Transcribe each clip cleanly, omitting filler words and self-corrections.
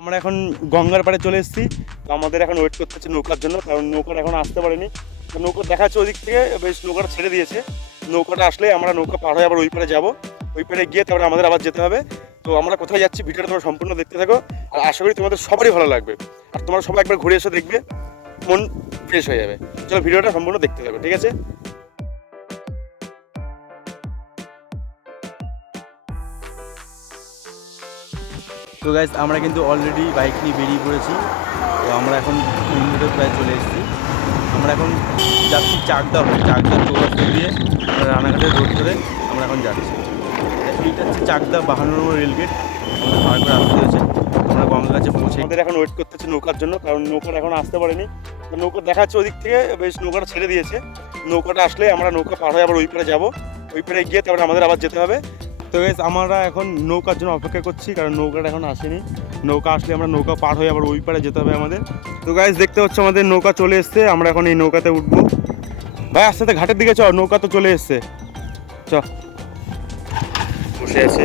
আমরা এখন গঙ্গার পাড়ে চলে এসেছি। তো আমাদের এখন ওয়েট করতে হচ্ছে নৌকার জন্য, কারণ নৌকাটা এখন আসতে পারেনি। তো নৌকা দেখা যাচ্ছে ওদিক থেকে, বেশ নৌকাটা ছেড়ে দিয়েছে। নৌকাটা আসলে আমরা নৌকা পার হয়ে আবার ওই পারে যাবো। ওই পারে গিয়ে তারপরে আমাদের আবার যেতে হবে। তো আমরা কোথায় যাচ্ছি ভিডিওটা তোমরা সম্পূর্ণ দেখতে থাকো, আর আশা করি তোমাদের সবারই ভালো লাগবে। আর তোমরা সবাই একবার ঘুরে এসে দেখবে, মন ফ্রেশ হয়ে যাবে। চলো ভিডিওটা সম্পূর্ণ দেখতে থাকো, ঠিক আছে? তো গাইজ আমরা কিন্তু অলরেডি বাইক নিয়ে বেরিয়ে পড়েছি। তো আমরা এখন মেন রোডে প্রায় চলে এসেছি। আমরা এখন যাচ্ছি চাকদা হয়ে, চাকদা চৌরাস্তা দিয়ে আমরা রানাঘাটের রোড ধরে আমরা এখন যাচ্ছি। এইটা হচ্ছে চাকদা 52 নম্বর রেলগেট, আমাদের পার করে আসতে হয়েছে। আমরা গঙ্গার কাছে পৌঁছে আমাদের এখন ওয়েট করতে হচ্ছে নৌকার জন্য, কারণ নৌকাটা এখন আসতে পারেনি। তো নৌকা দেখা যাচ্ছে ওদিক থেকে, বেশ নৌকাটা ছেড়ে দিয়েছে। নৌকাটা আসলে আমরা নৌকা পার হয়ে আবার ওই পারে যাবো। ওই পারে গিয়ে তারপরে আমাদের আবার যেতে হবে। তো গাইস আমরা এখন নৌকার জন্য অপেক্ষা করছি, কারণ নৌকাটা এখন আসেনি। নৌকা আসলে আমরা নৌকা পার হয়ে আবার ওই পারে যেতে হবে আমাদের। তো গাইস দেখতে পাচ্ছ আমাদের নৌকা চলে এসছে, আমরা এখন এই নৌকাতে উঠবো। ভাই আস্তে আস্তে ঘাটের দিকে চ, নৌকা তো চলে এসছে। চ, বসে আছে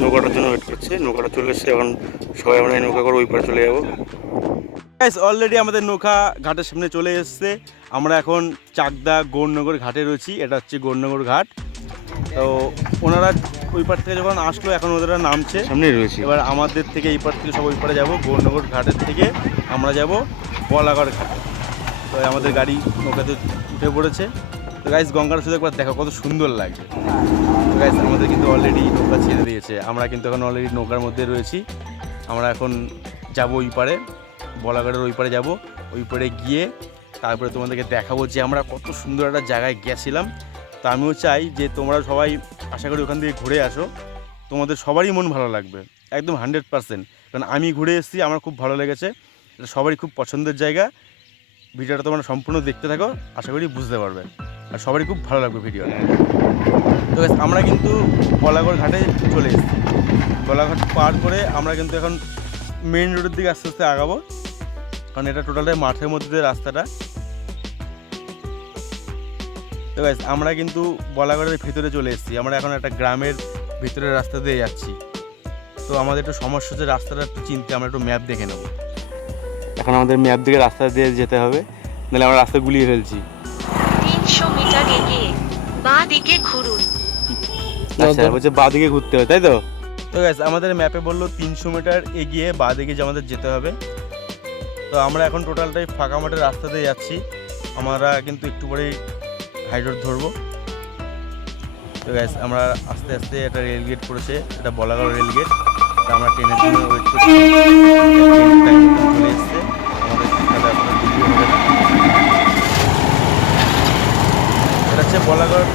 নৌকাটার জন্য ওয়েট করছে। নৌকাটা চলে এসছে, এখন সবাই আমরা এই নৌকা করে ওই পারে চলে যাবো। গাইস অলরেডি আমাদের নৌকা ঘাটের সামনে চলে এসছে। আমরা এখন চাকদা গৌরনগর ঘাটে রয়েছি। এটা হচ্ছে গৌরনগর ঘাট। তো ওনারা ওই পার থেকে যখন আসলো, এখন ওদের নামছে, সামনেই রয়েছে। এবার আমাদের থেকে এই পার থেকে সব ওই পারে যাবো। গৌরনগর ঘাটের থেকে আমরা যাব বলাগড় ঘাটে। তো আমাদের গাড়ি নৌকাতে উঠে পড়েছে। তো গাইস গঙ্গার শুধু একবার দেখো কত সুন্দর লাগে। তো গাইস আমাদের কিন্তু অলরেডি নৌকা ছেড়ে দিয়েছে, আমরা কিন্তু এখন অলরেডি নৌকার মধ্যে রয়েছি। আমরা এখন যাব ওই পারে, বলাগড়ের ওই পারে যাব। ওই পারে গিয়ে তারপরে তোমাদেরকে দেখাবো যে আমরা কত সুন্দর একটা জায়গায় গেছিলাম। তো আমিও চাই যে তোমরা সবাই আশা করি ওখান থেকে ঘুরে আসো, তোমাদের সবারই মন ভালো লাগবে একদম 100%। কারণ আমি ঘুরে এসেছি, আমার খুব ভালো লেগেছে। এটা সবারই খুব পছন্দের জায়গা। ভিডিওটা তোমরা সম্পূর্ণ দেখতে থাকো, আশা করি বুঝতে পারবে, আর সবারই খুব ভালো লাগবে ভিডিওটা। তো আমরা কিন্তু বলাগড় ঘাটে চলে এসেছি। বলাঘাট পার করে আমরা কিন্তু এখন মেন রোডের দিকে আস্তে আস্তে আগাবো, কারণ এটা টোটালটাই মাঠের মধ্যে দিয়ে রাস্তাটা। তো গাইস আমরা কিন্তু বলাগড়ের ভিতরে চলে এসেছি। আমরা এখন একটা গ্রামের ভিতরের রাস্তা দিয়ে যাচ্ছি। তো আমাদের একটু সমস্যা হচ্ছে রাস্তাটা একটু চিনতে, আমরা একটু ম্যাপ দেখে নেব। এখন আমাদের ম্যাপ দিকে রাস্তা দিয়ে যেতে হবে, নাহলে আমরা রাস্তা গুলিয়ে ফেলছি। 300 মিটার এগিয়ে বাঁ দিকে ঘুরুন। আচ্ছা বলছে বাঁ দিকে ঘুরতে হবে, তাই তো? তো গাইস আমাদের ম্যাপে বললো 300 মিটার এগিয়ে বাঁ দিকে যে আমাদের যেতে হবে। তো আমরা এখন টোটালটাই ফাঁকা মাঠের রাস্তা দিয়ে যাচ্ছি। আমরা কিন্তু একটু পরেই হাই রোড ধরবো। তো গাইস আমরা আস্তে আস্তে একটা রেলগেট পড়েছে, এটা বলাগড় রেলগেট। তো আমরা ট্রেনের জন্য ওয়েট করছি। ট্রেন চলে এসছে, আমাদের এটা হচ্ছে বলাগড়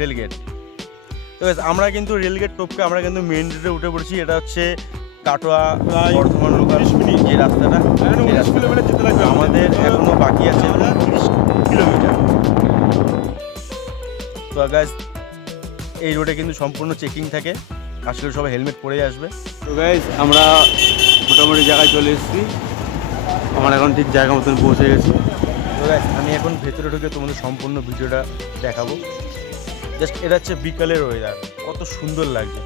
রেলগেট। তো গাইস আমরা কিন্তু রেলগেট টপকে আমরা কিন্তু মেন রোডে উঠে পড়েছি। এটা হচ্ছে কাটোয়া বর্ধমান লোকাল যে রাস্তাটা, আমাদের এখনো বাকি আছে 30 কিলোমিটার। তো গাইস এই রোডে কিন্তু সম্পূর্ণ চেকিং থাকে, আসলে সবাই হেলমেট পরেই আসবে। তো গাইস আমরা মোটামুটি জায়গায় চলে এসেছি, আমরা এখন ঠিক জায়গা মতন পৌঁছে গেছি। তো গাইস আমি এখন ভেতরে ঢুকে তোমাদের সম্পূর্ণ ভিডিওটা দেখাবো। জাস্ট এটা হচ্ছে বিকালের ওয়েদার, কত সুন্দর লাগছে।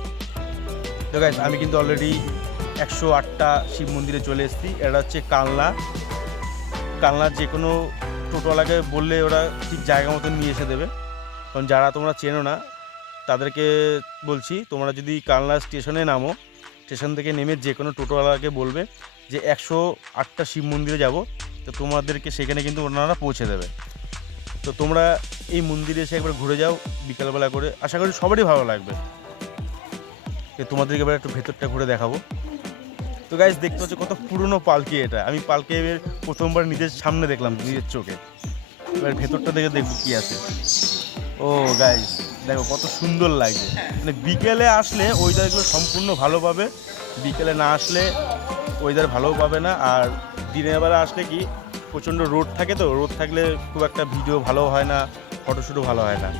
তো গাইস আমি কিন্তু অলরেডি 108টা শিব মন্দিরে চলে এসেছি। এটা হচ্ছে কালনার যে কোনো টোটোওয়ালাকে বললে ওরা ঠিক জায়গা মতন নিয়ে এসে দেবে। কারণ যারা তোমরা চেনো না তাদেরকে বলছি, তোমরা যদি কালনা স্টেশনে নামো, স্টেশন থেকে নেমে যে কোনো টোটোওয়ালাকে বলবে যে 108টা শিব মন্দিরে যাব, তো তোমাদেরকে সেখানে কিন্তু ওনারা পৌঁছে দেবে। তো তোমরা এই মন্দিরে এসে একবার ঘুরে যাও বিকালবেলা করে, আশা করি সবারই ভালো লাগবে। তোমাদেরকে এবার একটু ভেতরটা ঘুরে দেখাবো। তো গাইস দেখতে হচ্ছে কত পুরনো পালকি এটা, আমি পালকি প্রথমবার নিজের সামনে দেখলাম নিজের চোখে। এবার ভেতরটা দেখে দেখবো কি আছে। ও গাইস দেখো কত সুন্দর লাগছে। মানে বিকেলে আসলে ওয়েদারগুলো সম্পূর্ণ ভালো পাবে, বিকেলে না আসলে ওয়েদার ভালোও পাবে না। আর দিনের বেলা আসলে কি প্রচণ্ড রোদ থাকে, তো রোদ থাকলে খুব একটা ভিডিও ভালো হয় না, ফটোশ্যুটও ভালো হয় না।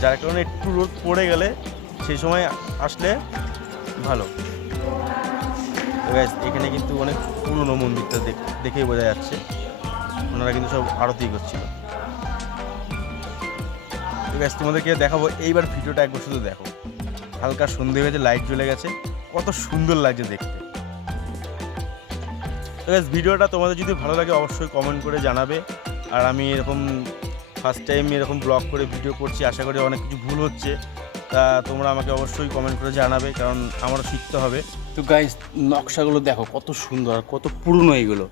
যার কারণে একটু রোদ পড়ে গেলে সেই সময় আসলে ভালো। তো গাইস এখানে কিন্তু অনেক পুরনো মন্দিরটা দেখেই বোঝা যাচ্ছে, ওনারা কিন্তু সব আরতি করছিল। তো গাইস তোমাদেরকে দেখাবো, এইবার ভিডিওটা একবার শুধু দেখো। হালকা সন্ধে হয়েছে, লাইট জ্বলে গেছে, কত সুন্দর লাগছে দেখতে। তো গাইস ভিডিওটা তোমাদের যদি ভালো লাগে অবশ্যই কমেন্ট করে জানাবে। আর আমি এরকম ফার্স্ট টাইম এরকম ব্লগ করে ভিডিও করছি, আশা করি অনেক কিছু ভুল হচ্ছে, তা তোমরা আমাকে অবশ্যই কমেন্ট করে জানাবে, কারণ আমারও শিখতে হবে। তো গাইস নকশাগুলো দেখো কত সুন্দর আর কত পুরনো এগুলো,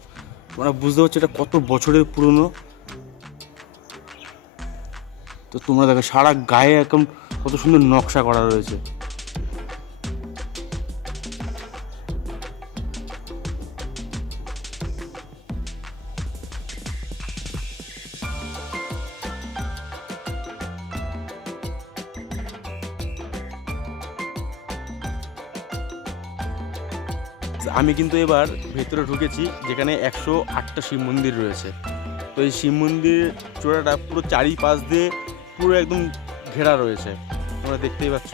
তোমরা বুঝতে পারছো এটা কত বছরের পুরনো। তো তোমরা দেখো সারা গায়ে এখন কত সুন্দর নকশা করা রয়েছে। আমি কিন্তু এবার ভেতরে ঢুকেছি যেখানে 108টা শিব মন্দির রয়েছে। তো এই শিব মন্দির চূড়াটা পুরো চারিপাশ দিয়ে পুরো একদম ঘেরা রয়েছে, তোমরা দেখতেই পাচ্ছ।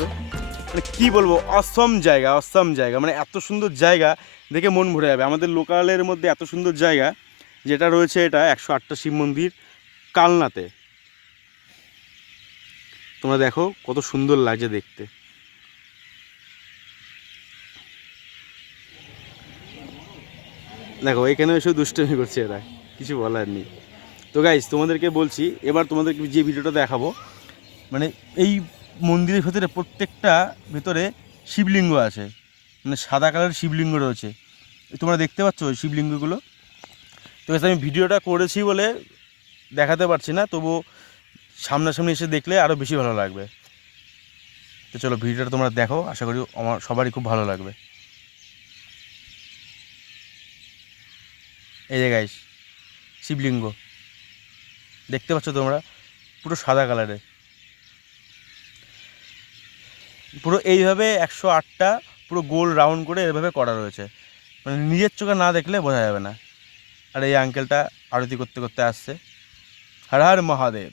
মানে কী বলবো, অসম জায়গা, অসম জায়গা, মানে এত সুন্দর জায়গা দেখে মন ভরে যাবে। আমাদের লোকালের মধ্যে এত সুন্দর জায়গা যেটা রয়েছে, এটা 108টা শিব মন্দির কালনাতে। তোমরা দেখো কত সুন্দর লাগছে দেখতে। দেখো এখানে এসে দুষ্টুমি করছে এরা, কিছু বলার নেই। তো গাইস তোমাদেরকে বলছি, এবার তোমাদেরকে যে ভিডিওটা দেখাবো, মানে এই মন্দিরের ভেতরে প্রত্যেকটা ভেতরে শিবলিঙ্গ আছে, মানে সাদা কালারের শিবলিঙ্গ রয়েছে, তোমরা দেখতে পাচ্ছ ওই শিবলিঙ্গগুলো। তো গাইস আমি ভিডিওটা করেছি বলে দেখাতে পারছি না, তবু সামনাসামনি এসে দেখলে আরও বেশি ভালো লাগবে। তো চলো ভিডিওটা তোমরা দেখো, আশা করি আমার সবারই খুব ভালো লাগবে। এই যে গাইস শিবলিঙ্গ দেখতে পাচ্ছ তোমরা, পুরো সাদা কালারের, পুরো এইভাবে 108টা পুরো গোল রাউন্ড করে এভাবে করা রয়েছে, মানে নিজের চোখে না দেখলে বোঝা যাবে না। আর এই আঙ্কেলটা আরতি করতে করতে আসছে। হর হর মহাদেব।